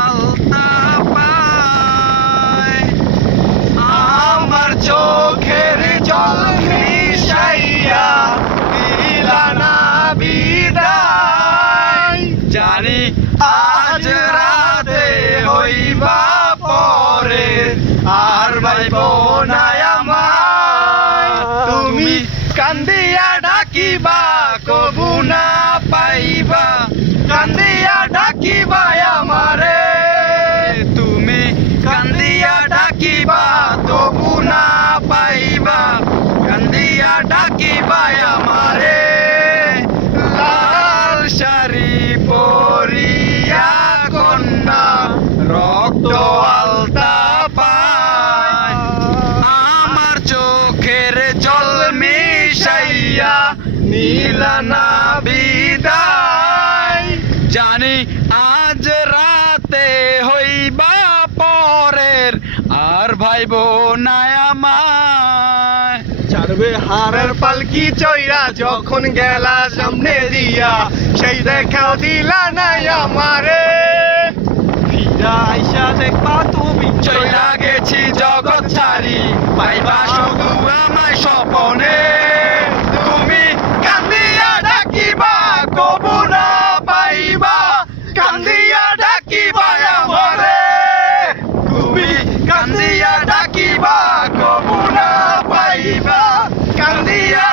আলতা পায় আমার চোখের জল মিশাইয়া দিলা না বিদায় জানি আজ রাতে হইবা পরে আর ভাইব না আমায় তুমি কান্দিয়া ডাকিবা কবু না পাইবা কান্দিয়া ডাকিবা আমারে তুমি কান্দিয়া ডাকিবা তবু না পাইবা কান্দিয়া ডাকিবা আমারে লাল শাড়ি পরিয়া কন্যা রক্ত আলতা পায় আমার চোখের জল মিশাইয়া নীলা না বিদায় জানি আজ রাতে হইবা পরের আর ভাইব না আমায় ছাড়বে হারের পালকি চইরা যখন গেলা সামনে দিয়া সেই দেখাও দিলা নাই আমারে ফিরা আইসা দেখবা তুমি চইলা গেছি জগৎ ছাড়ি পাইবা শুধু আমায় স্বপনে তুমি কান্দিয়া ডাকিবা কবু না পাইবা কান্দিয়া ডাকিবা আমারে তুমি কান্দিয়া ডাকিবা কবু না পাইবা কান্দিয়া